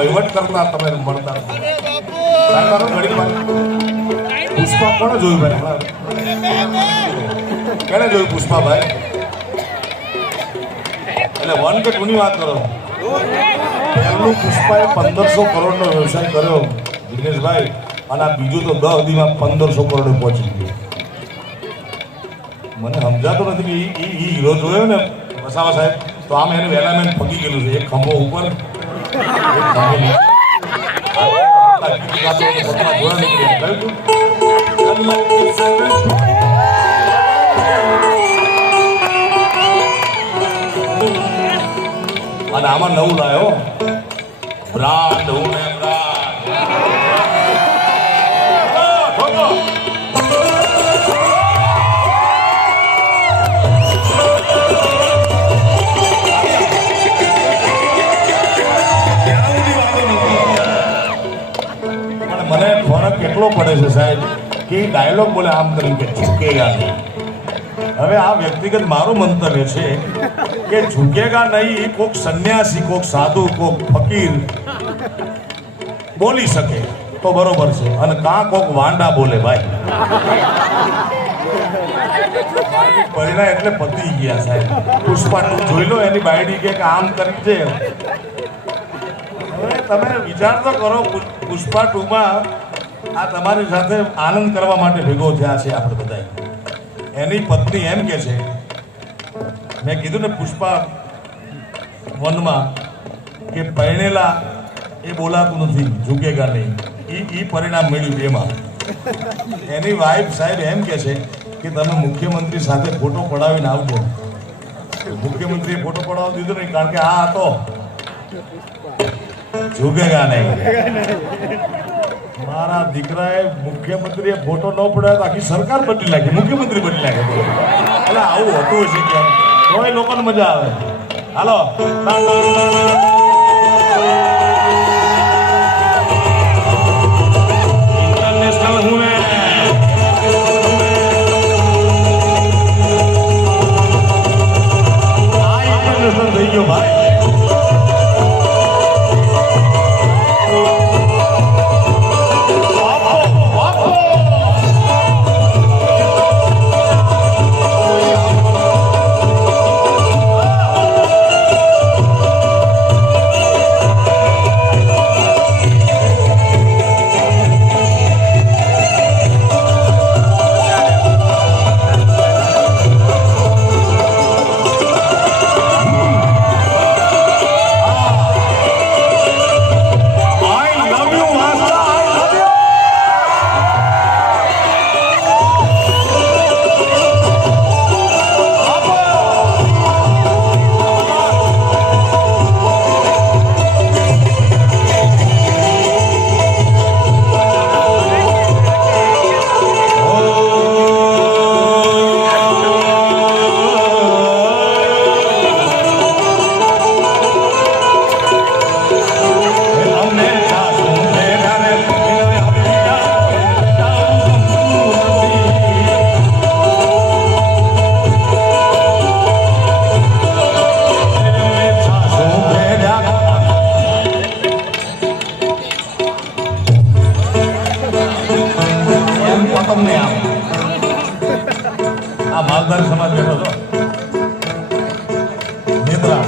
વહીવટ કરતા તમે મળતા પુષ્પા કોને જોયું ભાઈ? કેને જોયું પુષ્પાભાઈ? એટલે 1 કે 2 ની વાત કરો. પહેલું પુષ્પાએ 1500 કરોડનો વ્યવસાય કર્યો દિનેશભાઈ, અને આ બીજું તો 10 દીમાં 1500 કરોડ પહોંચી ગયું. મને સમજાતો નથી કે એ હીરો જોયો ને વસાવા સાહેબ, તો આમ એને વેલામેન્ટ ફગી ગયેલું છે. એક ખંભો ઉપર, એક ખંભો નીચે. અને આમાં નવું લાયો બ્રાન્ડ. હું ને મને ફરક કેટલો પડે છે સાહેબ કે ડાયલોગ બોલે આમ કરી કે ઝૂકેગા નહીં. હવે આ વ્યક્તિગત મારું મંતવ્ય છે કે ઝૂકેગા નહીં કોક સંન્યાસી, કોક સાધુ, કોક ફકીર બોલી શકે તો બરોબર છે, અને કાં કોક વાંડા બોલે ભાઈ. પરિણા એટલે પતી ગયા સાહેબ. પુષ્પા જોઈ લો, એની બાયડી કે આમ કરી છે. હવે તમે વિચાર તો કરો, પુષ્પા 2માં આ તમારી સાથે આનંદ કરવા માટે ભેગો થયા છે આપણે બધા. એની પત્ની એમ કે છે, મેં કીધું ને પુષ્પા 1માં કે પરણેલા એ બોલાતું નથી, ઝૂકેગા નહીં. એ પરિણામ મળ્યું 2માં. એની વાઈફ સાહેબ એમ કે છે કે તમે મુખ્યમંત્રી સાથે ફોટો પડાવીને આવજો. મુખ્યમંત્રીએ ફોટો પડાવવા દીધો નહીં, કારણ કે આ હતો ઝૂકેગા નહીં. મારા દીકરાએ મુખ્યમંત્રીએ ફોટો ન પડાવ્યો તો આખી સરકાર બદલી નાખી, મુખ્યમંત્રી બદલી નાખે. એટલે આવું હોતું છે કે કોઈ લોકોને મજા આવે. હાલો ઇન્ટરનેશનલ હું ને આ ઇન્ટરનેશનલ થઈ ગયો ભાઈ. આ માલધારી સમાજ બેઠો છો નેત્રા